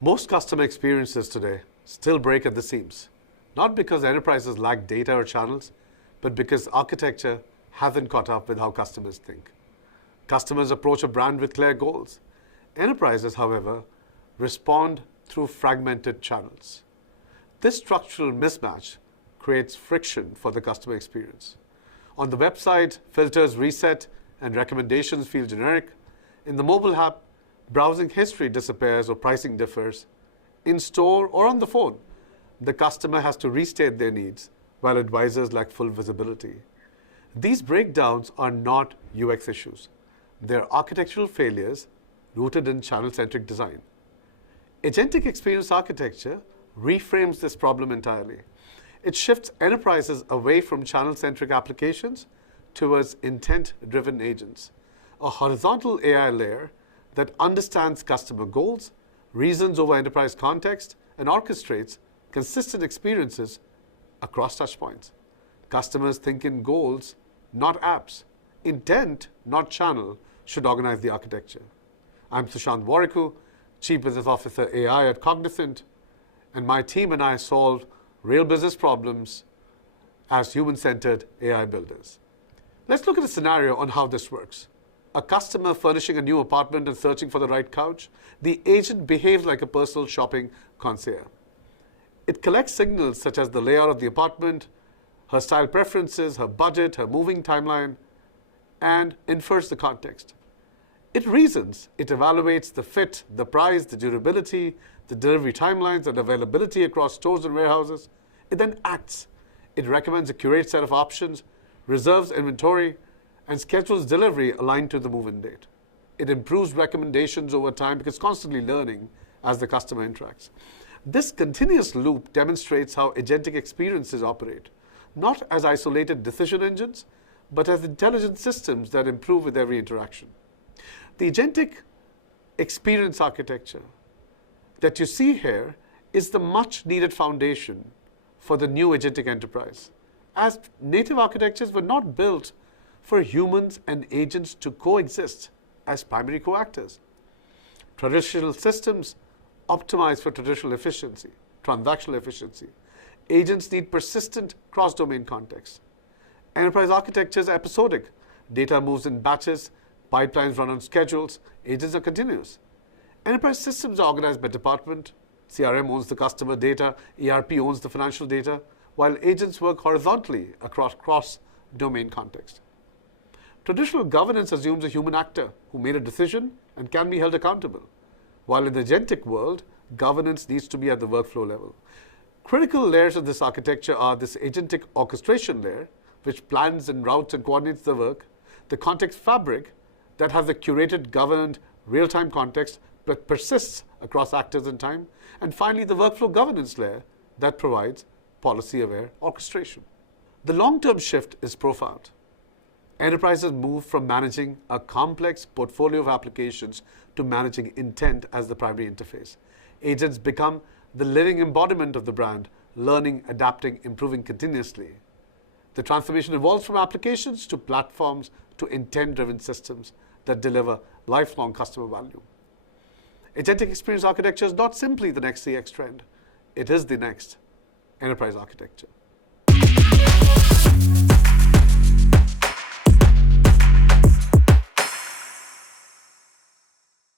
Most customer experiences today still break at the seams, not because enterprises lack data or channels, but because architecture hasn't caught up with how customers think. Customers approach a brand with clear goals. Enterprises, however, respond through fragmented channels. This structural mismatch creates friction for the customer experience. On the website, filters reset and recommendations feel generic. In the mobile app, browsing history disappears or pricing differs. In store or on the phone, the customer has to restate their needs, while advisors lack full visibility. These breakdowns are not UX issues. They're architectural failures rooted in channel-centric design. Agentic experience architecture reframes this problem entirely. It shifts enterprises away from channel-centric applications towards intent-driven agents, a horizontal AI layer that understands customer goals, reasons over enterprise context, and orchestrates consistent experiences across touchpoints. Customers think in goals, not apps. Intent, not channel, should organize the architecture. I'm Sushant Warikoo, Chief Business Officer AI at Cognizant, and my team and I solve real business problems as human-centered AI builders. Let's look at a scenario on how this works. A customer furnishing a new apartment and searching for the right couch. The agent behaves like a personal shopping concierge. It collects signals such as the layout of the apartment, her style preferences, her budget, her moving timeline, and infers the context. It reasons, it evaluates the fit, the price, the durability, the delivery timelines, and availability across stores and warehouses. It then acts. It recommends a curated set of options, reserves inventory, and schedules delivery aligned to the move-in date. It improves recommendations over time because it's constantly learning as the customer interacts. This continuous loop demonstrates how agentic experiences operate, not as isolated decision engines, but as intelligent systems that improve with every interaction. The agentic experience architecture that you see here is the much-needed foundation for the new agentic enterprise, as native architectures were not built for humans and agents to coexist as primary co-actors. Traditional systems optimize for traditional efficiency, transactional efficiency. Agents need persistent cross-domain context. Enterprise architecture is episodic. Data moves in batches, pipelines run on schedules, agents are continuous. Enterprise systems are organized by department. CRM owns the customer data, ERP owns the financial data, while agents work horizontally across cross-domain context. Traditional governance assumes a human actor who made a decision and can be held accountable, while in the agentic world, governance needs to be at the workflow level. Critical layers of this architecture are this agentic orchestration layer, which plans and routes and coordinates the work, the context fabric that has a curated, governed, real-time context that persists across actors and time, and finally the workflow governance layer that provides policy-aware orchestration. The long-term shift is profound. Enterprises move from managing a complex portfolio of applications to managing intent as the primary interface. Agents become the living embodiment of the brand, learning, adapting, improving continuously. The transformation evolves from applications to platforms to intent-driven systems that deliver lifelong customer value. Agentic experience architecture is not simply the next CX trend. It is the next enterprise architecture.